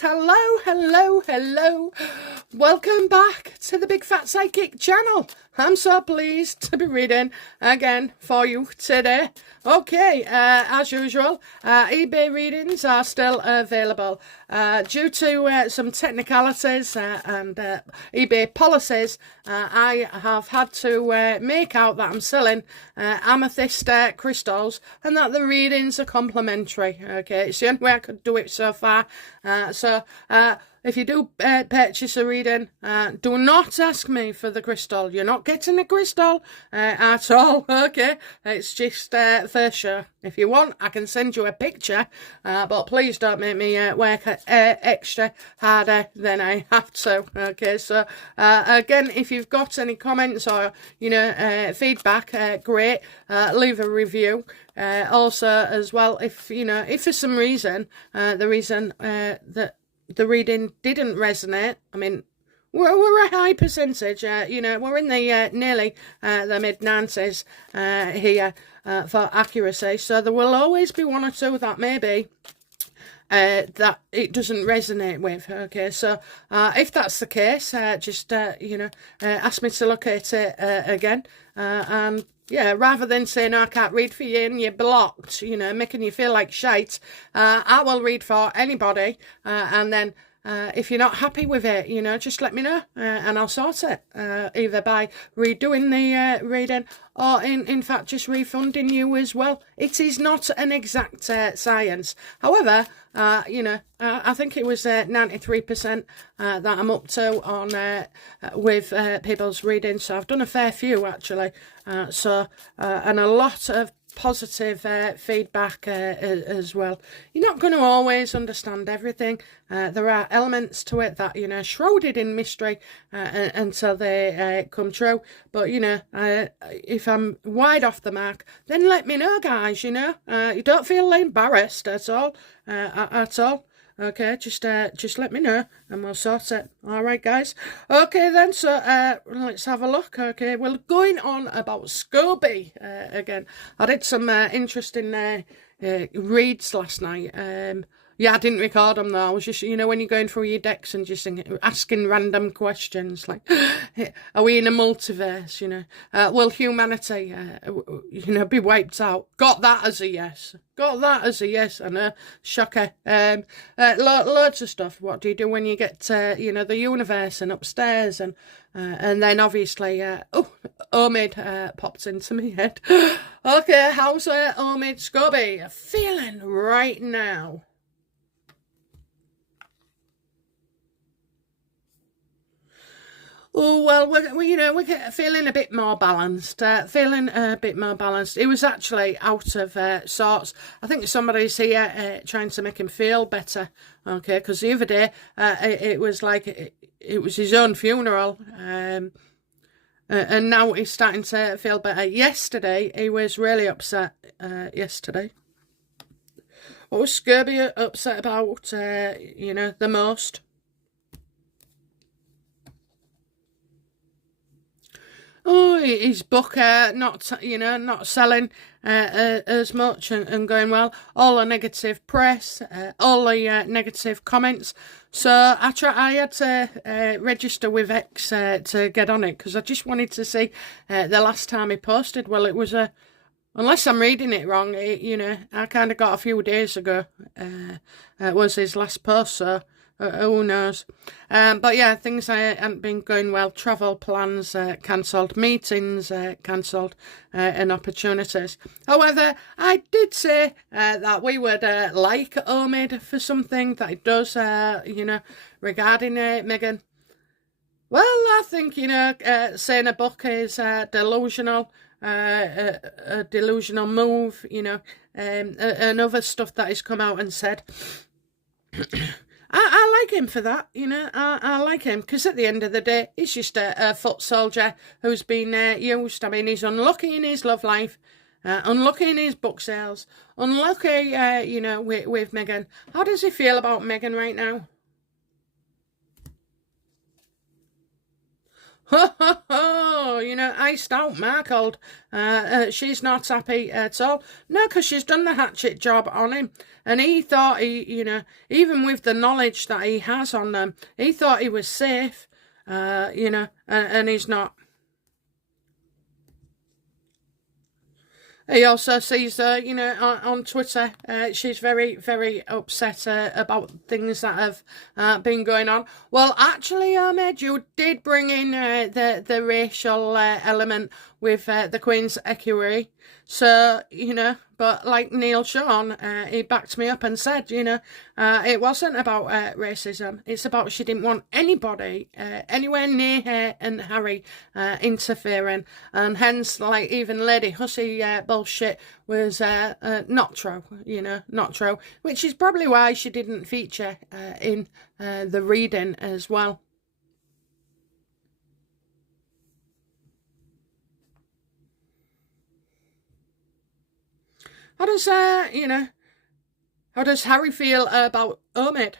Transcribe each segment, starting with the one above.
guys, hello. Welcome back to the Big Fat Psychic channel. I'm so pleased to be reading again for you today. Okay, as usual, eBay readings are still available. Due to some technicalities and eBay policies, I have had to make out that I'm selling amethyst crystals and that the readings are complimentary. Okay, it's the only way I could do it so far. If you do purchase a reading, do not ask me for the crystal. You're not getting a crystal at all, okay? It's just for sure. If you want, I can send you a picture, but please don't make me work extra harder than I have to, okay? So, again, if you've got any comments or, feedback, great. Leave a review. Also, as well, if for some reason, the reason that the reading didn't resonate, I mean, we're a high percentage, we're in the nearly the mid-90s here for accuracy, so there will always be one or two that maybe that it doesn't resonate with, okay? So if that's the case, just ask me to look at it again, and yeah, rather than saying, I can't read for you and you're blocked, making you feel like shite, I will read for anybody, and then if you're not happy with it, just let me know, and I'll sort it, either by redoing the reading or in fact just refunding you as well. It is not an exact science. However, I think it was 93% that I'm up to on with people's readings. So I've done a fair few actually. And a lot of positive feedback as well. You're not going to always understand everything. There are elements to it that shrouded in mystery until they come true. But if I'm wide off the mark, then let me know, guys. You don't feel embarrassed at all. Okay, just let me know and we'll sort it. All right, guys. Okay, then, so let's have a look. Okay, we're going on about Scorned again. I did some interesting reads last night. Yeah, I didn't record them though. I was just, when you're going through your decks and just asking random questions like, are we in a multiverse, will humanity, be wiped out? Got that as a yes. I know, shocker. Loads of stuff. What do you do when you get, the universe and upstairs and then obviously, Omid popped into my head. Okay, how's Omid Scobie feeling right now? Oh, well, we're feeling a bit more balanced, It was actually out of sorts. I think somebody's here trying to make him feel better, okay, because the other day it was like it was his own funeral, and now he's starting to feel better. Yesterday, he was really upset, yesterday. What was Scobie upset about, the most? Oh, his book not selling as much and going well. All the negative press, all the negative comments. So I had to register with X to get on it because I just wanted to see the last time he posted. Well, it was unless I'm reading it wrong, I kind of got a few days ago. Was his last post, so. Who knows? But yeah, things haven't been going well. Travel plans cancelled, meetings cancelled, and opportunities. However, I did say that we would like Omid for something that he does, regarding Meghan. Well, I think, saying a book is delusional, a delusional move, and other stuff that he's come out and said. I like him for that, I like him because at the end of the day, he's just a foot soldier who's been used. I mean, he's unlucky in his love life, unlucky in his book sales, unlucky, with Meghan. How does he feel about Meghan right now? Ho, ho, ho, iced out, markled. She's not happy at all. No, because she's done the hatchet job on him. And he thought even with the knowledge that he has on them, he thought he was safe, and he's not. He also sees her, on Twitter. She's very, very upset about things that have been going on. Well, actually, Omid, you did bring in the racial element with the Queen's equerry. So, but like Neil Sean, he backed me up and said, it wasn't about racism. It's about she didn't want anybody anywhere near her and Harry interfering. And hence, like, even Lady Hussey bullshit was not true, not true. Which is probably why she didn't feature in the reading as well. How does, how does Harry feel about Omid?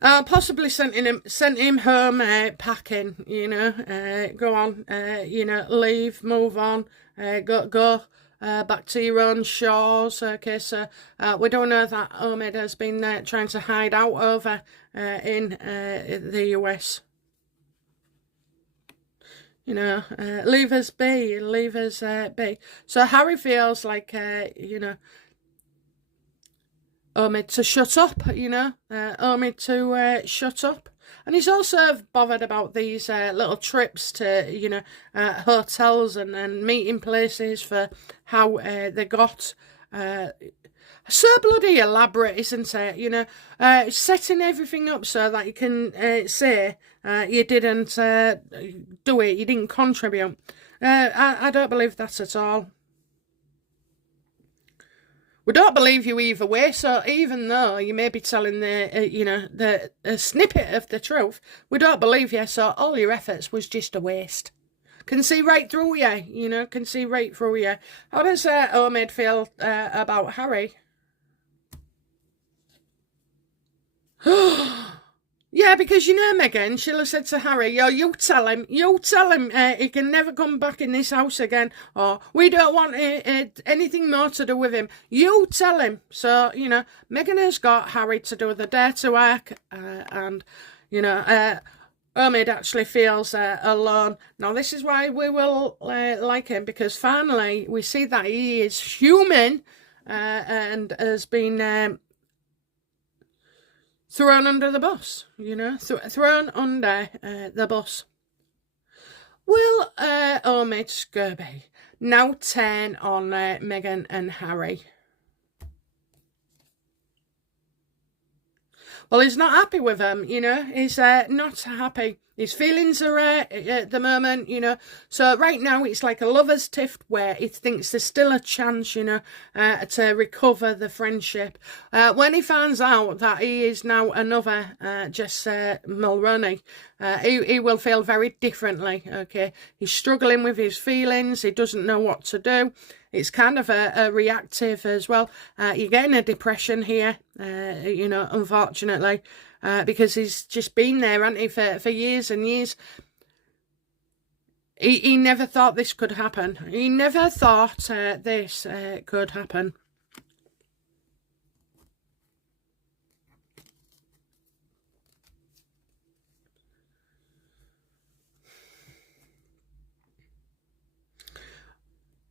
Possibly sent him home packing, go on, leave, move on, go back to your own shores. Okay, so we don't know that Omid has been trying to hide out over in the US. Leave us be, leave us be. So Harry feels like, Omid to shut up, Omid to shut up. And he's also bothered about these little trips to, hotels and meeting places for how they got so bloody elaborate, isn't it? Setting everything up so that you can say you didn't do it, you didn't contribute. I don't believe that at all. We don't believe you either way, so even though you may be telling the snippet of the truth, we don't believe you, so all your efforts was just a waste. Can see right through you, can see right through you. How does Omid feel about Harry? Yeah, because Megan, she'll have said to Harry, you tell him he can never come back in this house again, or we don't want anything more to do with him. You tell him. So, Megan has got Harry to do the dirty work, and, Omid actually feels alone. Now, this is why we will like him, because finally we see that he is human and has been thrown under the bus, thrown under the bus. Will Omid Scurby now turn on Meghan and Harry? Well, he's not happy with them, he's not happy. His feelings are at the moment, So right now it's like a lover's tiff where he thinks there's still a chance, to recover the friendship. When he finds out that he is now another Jess Mulroney, he will feel very differently, okay? He's struggling with his feelings. He doesn't know what to do. It's kind of a reactive as well. You're getting a depression here, unfortunately. Because he's just been there, hasn't he, for years and years. He never thought this could happen. He never thought this could happen.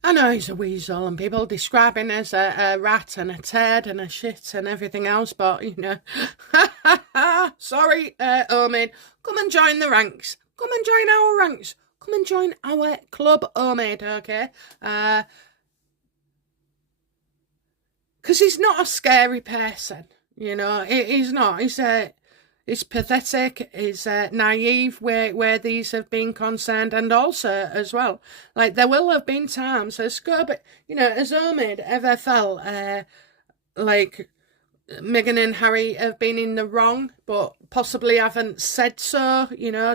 I know he's a weasel and people describe him as a rat and a turd and a shit and everything else, but, sorry, Omid, come and join the ranks. Come and join our ranks. Come and join our club, Omid, okay? Because he's not a scary person, he's not. He's pathetic, he's naive where these have been concerned, and also as well, like there will have been times as Omid ever felt like Meghan and Harry have been in the wrong, but possibly haven't said so,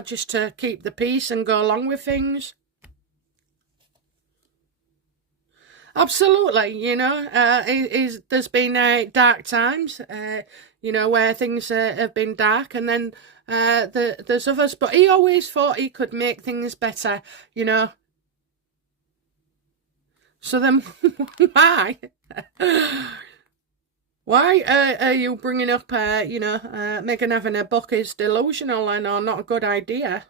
just to keep the peace and go along with things. Absolutely, there's been dark times, where things have been dark, and then there's others, but he always thought he could make things better, you know. So then, why? Why are you bringing up, Megan having a book is delusional and or not a good idea?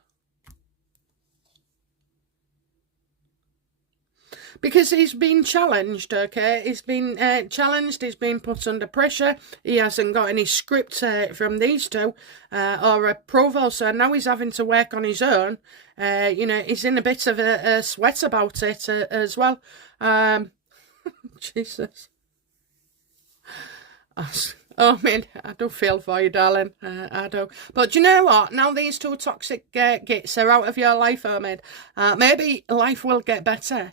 Because he's been challenged, okay? He's been challenged, he's been put under pressure. He hasn't got any script from these two or approval, so now he's having to work on his own. He's in a bit of a sweat about it as well. Jesus. Oh, man, I do feel for you, darling. I do. But do you know what? Now these two toxic gits are out of your life, Omid, maybe life will get better,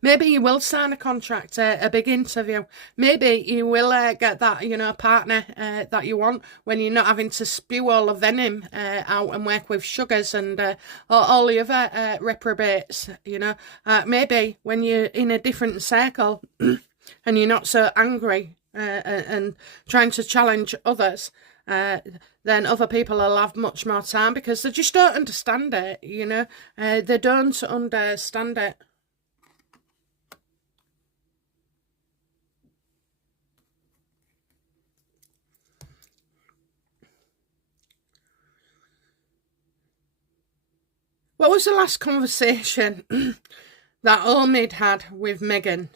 Maybe you will sign a contract, a big interview. Maybe you will get that, partner that you want when you're not having to spew all the venom out and work with sugars and all the other reprobates, Maybe when you're in a different circle and you're not so angry, and trying to challenge others, then other people will have much more time because they just don't understand it, they don't understand it. What was the last conversation that Omid had with Megan?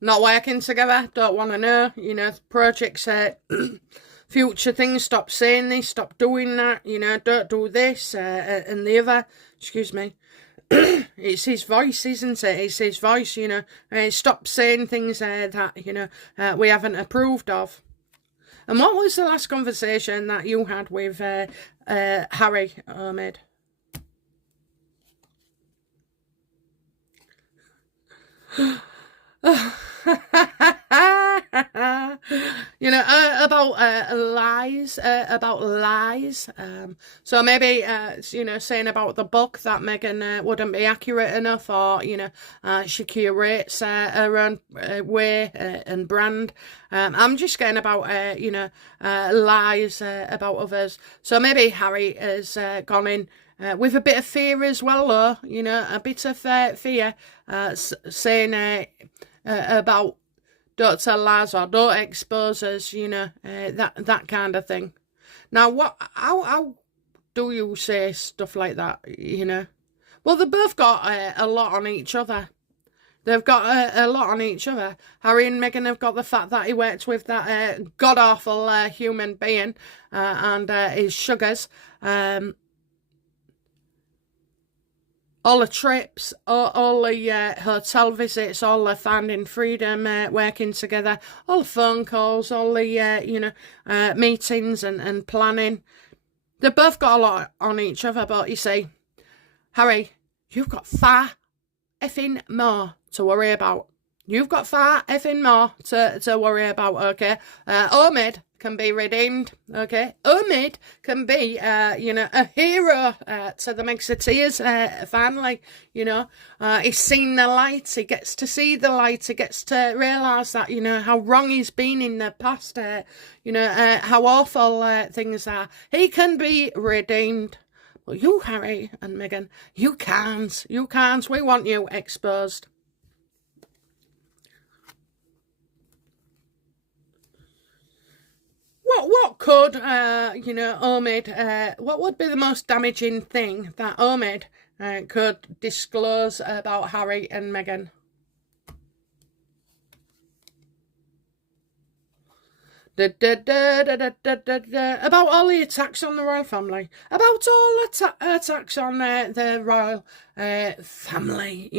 Not working together, don't want to know, projects, future things, stop saying this, stop doing that, don't do this, and the other, excuse me. It's his voice, isn't it? It's his voice, stop saying things that, we haven't approved of. And what was the last conversation that you had with Harry, Omid? About lies. So maybe, saying about the book that Megan wouldn't be accurate enough, or, she curates her own way and brand. I'm just getting about, lies about others. So maybe Harry has gone in with a bit of fear as well, though, a bit of fear, saying about don't tell lies or don't expose us, that kind of thing. Now, how do you say stuff like that, Well, they both got a lot on each other. They've got a lot on each other. Harry and Meghan have got the fact that he worked with that god-awful human being and his sugars. All the trips, all the hotel visits, all the finding freedom, working together, all the phone calls, all the, meetings and planning. They've both got a lot on each other, but you see, Harry, you've got far effing more to worry about. You've got far effing more to worry about, okay? Omid can be redeemed, okay? Omid can be, a hero to the Mexiteers family, He's seen the light, he gets to see the light, he gets to realise that, how wrong he's been in the past, how awful things are. He can be redeemed. But you, Harry and Meghan, you can't. We want you exposed. What could, Omid, what would be the most damaging thing that Omid could disclose about Harry and Meghan? About all the attacks on the royal family, about all the attacks on the royal family,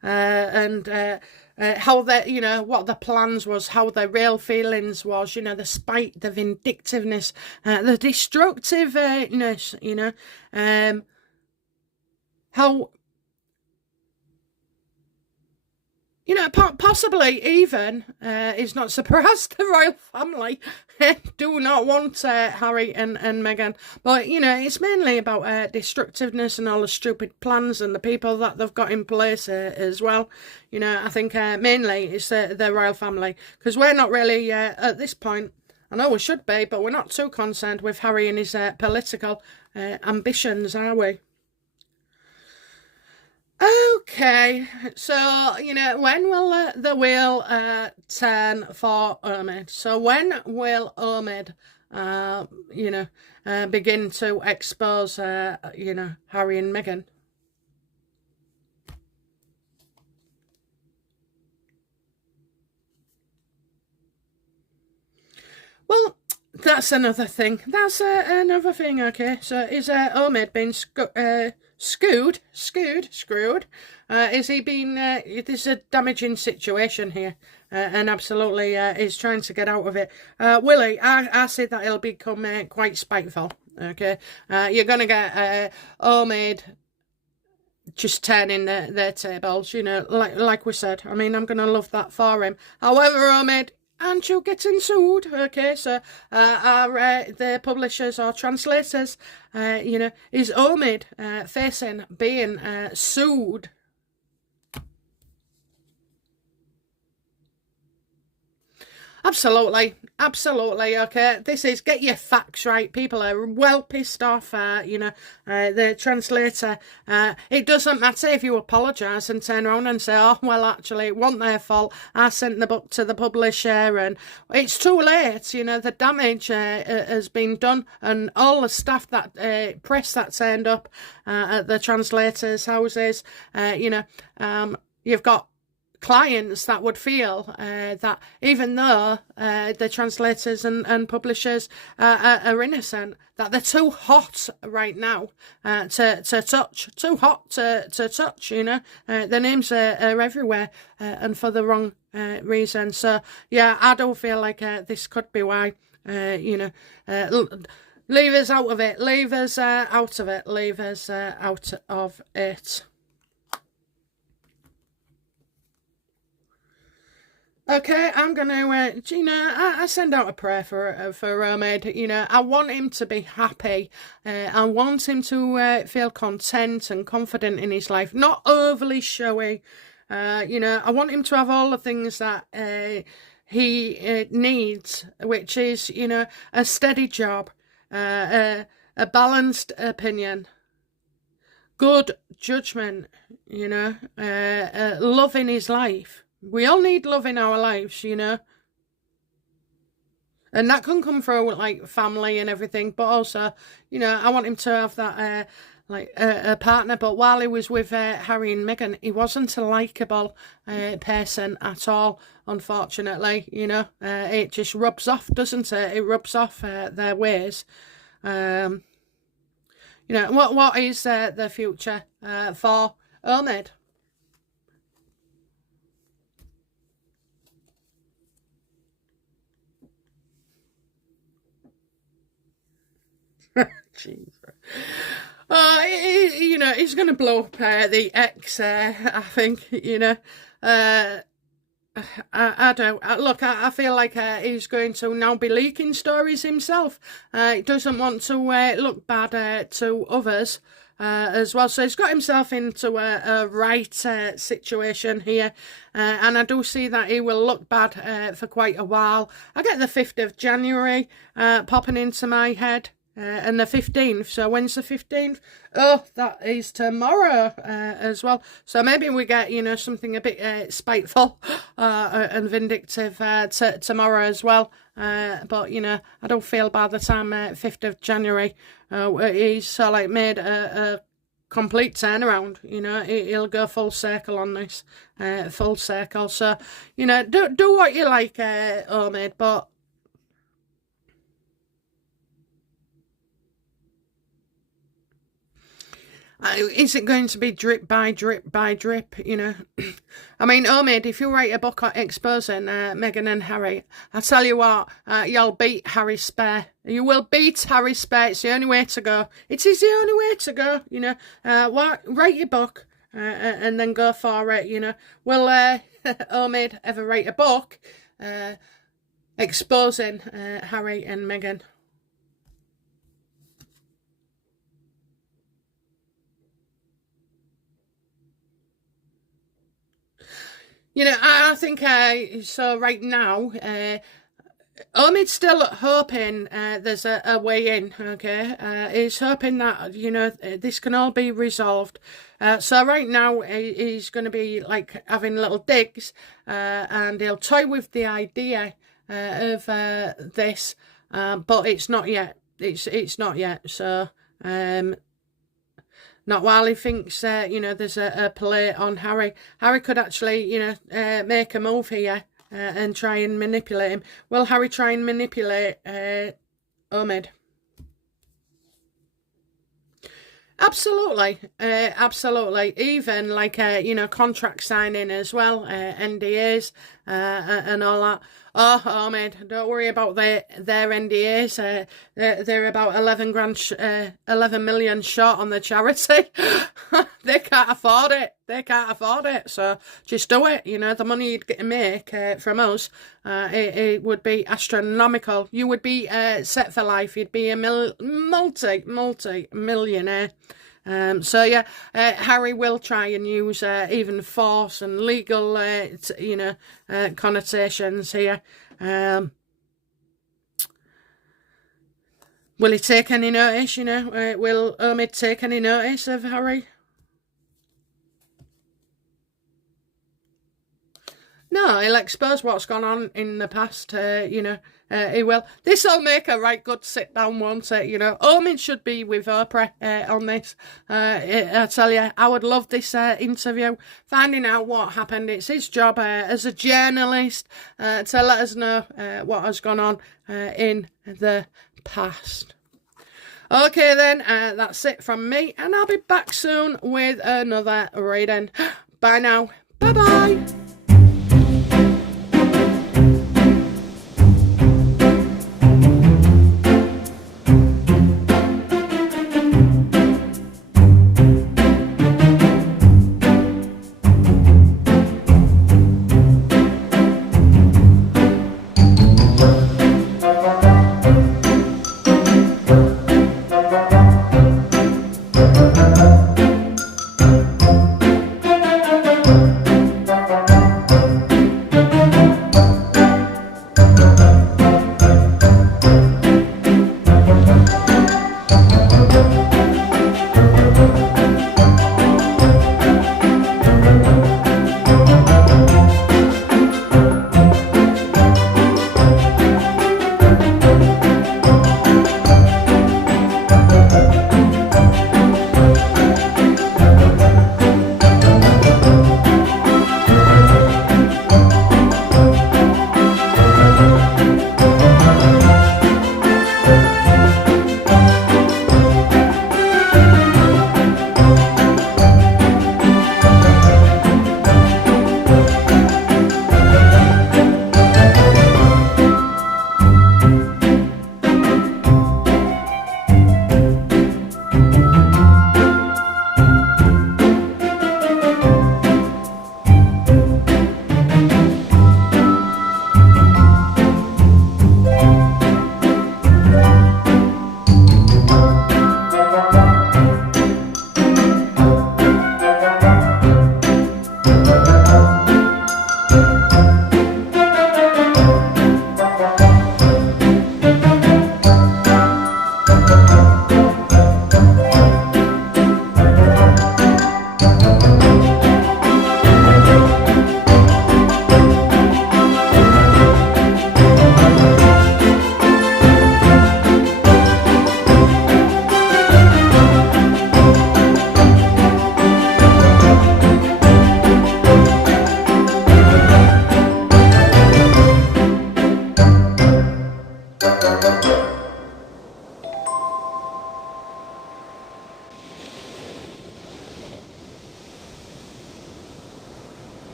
and how the, what the plans was, how the real feelings was, the spite, the vindictiveness, the destructiveness, how You know, possibly even is not surprised the royal family do not want Harry and Meghan. But, you know, it's mainly about destructiveness and all the stupid plans and the people that they've got in place as well. You know, I think mainly it's the royal family. Because we're not really, at this point, I know we should be, but we're not too concerned with Harry and his political ambitions, are we? Okay, so, you know, when will the wheel turn for Omid? So when will Omid, you know, begin to expose, you know, Harry and Meghan? Well, that's another thing. That's another thing, okay. So is Omid been screwed? Is he been, there's a damaging situation here, and absolutely is trying to get out of it. Willie, I say that he'll become quite spiteful, okay. You're going to get Omid just turning their tables, you know, like we said. I mean, I'm going to love that for him. However, Omid, aren't you getting sued? Okay, so are the publishers or translators, you know, is Omid facing being sued? Absolutely, absolutely. Okay, this is get your facts right. People are well pissed off. You know, the translator. It doesn't matter if you apologise and turn around and say, "Oh, well, actually, it wasn't their fault. I sent the book to the publisher, and it's too late." You know, the damage has been done, and all the staff that press that turned up at the translators' houses. You know, you've got clients that would feel that even though the translators and publishers are innocent, that they're too hot right now to touch, too hot to touch, you know. Their names are everywhere and for the wrong reason. So, yeah, I don't feel like this could be why, you know, leave us out of it, leave us out of it, leave us out of it. Okay, I'm gonna, you know, I send out a prayer for Omid. You know, I want him to be happy. I want him to feel content and confident in his life, not overly showy. You know, I want him to have all the things that he needs, which is, you know, a steady job, a balanced opinion, good judgment. You know, love in his life. We all need love in our lives, you know. And that can come through, like, family and everything. But also, you know, I want him to have that, like, a partner. But while he was with Harry and Meghan, he wasn't a likeable person at all, unfortunately. You know, it just rubs off, doesn't it? It rubs off their ways. You know, what is the future for Omid? Jesus. You know, he's going to blow up the X, I think, you know. I don't. Look, I feel like he's going to now be leaking stories himself. He doesn't want to look bad to others as well. So he's got himself into a right situation here. And I do see that he will look bad for quite a while. I get the 5th of January popping into my head. And the 15th, so when's the 15th? Oh, that is tomorrow as well. So maybe we get, you know, something a bit spiteful and vindictive tomorrow as well. But, you know, I don't feel by the time 5th of January, he's like made a complete turnaround. You know, he'll go full circle on this, full circle. So, you know, do what you like, Omid, but is it going to be drip by drip by drip, you know? I mean, Omid, if you write a book exposing Meghan and Harry, I tell you what, you'll beat Harry Spare. You will beat Harry Spare. It's the only way to go. It is the only way to go, you know. Write your book and then go for it, you know. We'll Omid ever write a book exposing Harry and Meghan. You know, I think so right now, Omid's still hoping there's a way in, okay? He's hoping that, you know, this can all be resolved. So right now, he's going to be, like, having little digs, and he'll toy with the idea of this, but it's not yet. It's not yet, so... not while he thinks, you know, there's a play on Harry. Harry could actually, you know, make a move here and try and manipulate him. Will Harry try and manipulate Omid? Absolutely, absolutely. Even like you know, contract signing as well, NDAs and all that. Oh, Omid, don't worry about their NDAs. They're about 11 grand, 11 million short on the charity. They can't afford it. They can't afford it. So just do it. You know, the money you'd get to make from us, it would be astronomical. You would be set for life. You'd be a multi-millionaire. So yeah, Harry will try and use even force and legal, you know, connotations here. Will he take any notice? You know, will Omid take any notice of Harry? No, he'll expose what's gone on in the past, you know, he will. This'll make a right good sit-down, won't it, you know. Omid should be with Oprah on this. I tell you, I would love this interview, finding out what happened. It's his job as a journalist to let us know what has gone on in the past. Okay then, that's it from me, and I'll be back soon with another reading. Bye now. Bye-bye.